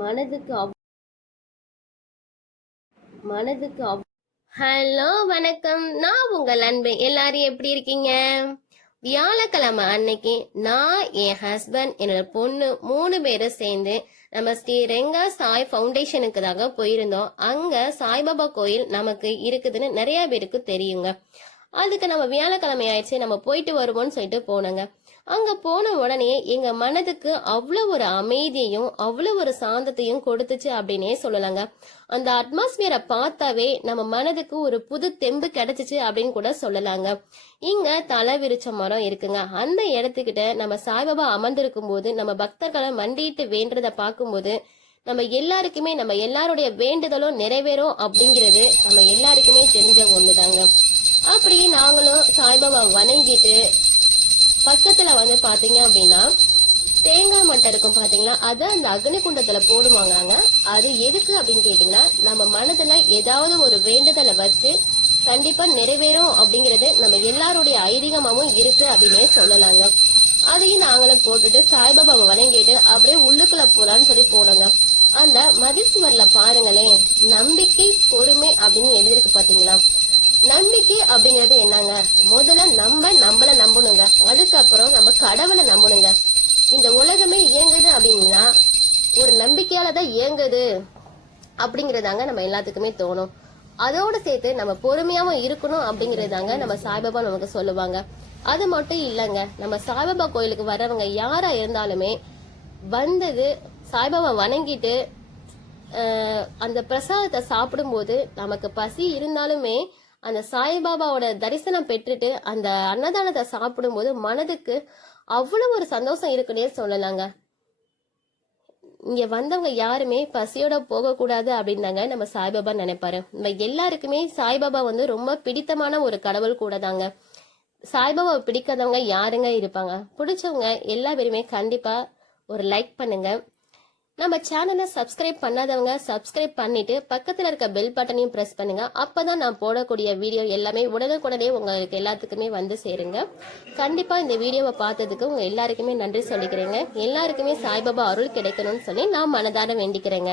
மனதுக்கு ஹலோ வணக்கம், நான் உங்கள் அன்பு. எல்லாரும் எப்படி இருக்கீங்க? வியாழக்கிழமை அன்னைக்கு நான், என் ஹஸ்பண்ட், என்னோட பொண்ணு 3 பேரும் சேர்ந்து நம்ம ஸ்ரீ ரெங்கா சாய் ஃபவுண்டேஷனுக்கு போயிருந்தோம். அங்க சாய்பாபா கோயில் நமக்கு இருக்குதுன்னு நிறைய பேருக்கு தெரியுங்க. அதுக்கு நம்ம வியாழக்கிழமை ஆயிடுச்சு, நம்ம போயிட்டு வருவோம்னு சொல்லிட்டு போனோங்க. அங்க போன உடனே எங்க மனதுக்கு அவ்வளவு ஒரு அமைதியையும் அவ்வளவு ஒரு சாந்தத்தையும் கொடுத்துச்சு அப்படின்னே சொல்லலாங்க. அந்த அட்மாஸ்பியரை பார்த்தாவே நம்ம மனதுக்கு ஒரு புது தெம்பு கிடைச்சிச்சு அப்படின்னு கூட சொல்லலாங்க. இங்க தலை விரிச்ச மரம் இருக்குங்க. அந்த இடத்துக்கிட்ட நம்ம சாய்பாபா அமர்ந்திருக்கும் போது நம்ம பக்தர்களை மண்டிட்டு வேண்டதை பார்க்கும்போது நம்ம எல்லாருக்குமே நம்ம எல்லாருடைய வேண்டுதலும் நிறைவேறும் அப்படிங்கிறது நம்ம எல்லாருக்குமே தெரிஞ்ச ஒண்ணுதாங்க. அப்படி நாங்களும் சாய்பாபா வணங்கிட்டு பக்கத்துல பாத்தீங்க அப்படின்னா தேங்காய் மட்டை இருக்கும் பாத்தீங்களா, அது அந்த அக்னி குண்டத்துல போடுவாங்க. அது எதுக்கு அப்படின்னு கேட்டீங்கன்னா, நம்ம மனதுல ஏதாவது ஒரு வேண்டுதலை வச்சு கண்டிப்பா நிறைவேறும் அப்படிங்கிறது நம்ம எல்லாருடைய ஐதீகமாவும் இருக்கு அப்படின்னே சொல்லலாங்க. அதையும் நாங்களும் போட்டுட்டு சாய்பாபாவை வணங்கிட்டு அப்படியே உள்ளுக்குள்ள போலான்னு சொல்லி போனோங்க. அந்த மதில் சுவர்ல பாருங்களேன், நம்பிக்கை பொறுமை அப்படின்னு எழுதிருக்கு பாத்தீங்களா. நம்பிக்கை அப்படிங்கிறது என்னங்க, முதல்ல நம்மள நம்பணுங்க. அதுக்கப்புறம் நம்ம கடவுளை நம்பணுங்க. இந்த உலகமே இயங்குது அப்படின்னா ஒரு நம்பிக்கையால தான் இயங்குது அப்படிங்கறதாங்க நம்ம எல்லாத்துக்குமே தோணும். அதோட சேர்த்து நம்ம பொறுமையாவும் இருக்கணும் அப்படிங்கறதாங்க நம்ம சாய்பாபா நமக்கு சொல்லுவாங்க. அது மட்டும் இல்லைங்க, நம்ம சாய்பாபா கோயிலுக்கு வர்றவங்க யாரா இருந்தாலுமே வந்தது சாய்பாபா வணங்கிட்டு அந்த பிரசாதத்தை சாப்பிடும்போது நமக்கு பசி இருந்தாலுமே அந்த சாய்பாபாவோட தரிசனம் பெற்றுட்டு அந்த அன்னதானத்தை சாப்பிடும்போது மனதுக்கு அவ்வளவு ஒரு சந்தோஷம் இருக்குன்னே சொல்லலாங்க. இங்க வந்தவங்க யாருமே பசியோட போக கூடாது அப்படின்னாங்க நம்ம சாய்பாபா நினைப்பாரு. நம்ம எல்லாருக்குமே சாய்பாபா ரொம்ப பிடித்தமான ஒரு கடவுள் கூட தாங்க. சாய்பாபா பிடிக்காதவங்க யாருங்க இருப்பாங்க? பிடிச்சவங்க எல்லா பேருமே கண்டிப்பா ஒரு லைக் பண்ணுங்க. நம்ம சேனலை சப்ஸ்கிரைப் பண்ணாதவங்க சப்ஸ்கிரைப் பண்ணிட்டு பக்கத்துல இருக்க பெல் பட்டனையும் பிரஸ் பண்ணுங்க. அப்பதான் நான் போடக்கூடிய வீடியோ எல்லாமே உடனுக்குடனே உங்களுக்கு எல்லாத்துக்குமே வந்து சேருங்க. கண்டிப்பா இந்த வீடியோவை பார்த்ததுக்கு உங்க எல்லாருக்குமே நன்றி சொல்லிக்கிறேங்க. எல்லாருக்குமே சாய்பாபா அருள் கிடைக்கணும்னு சொல்லி நான் மனதார வேண்டிக்கிறேங்க.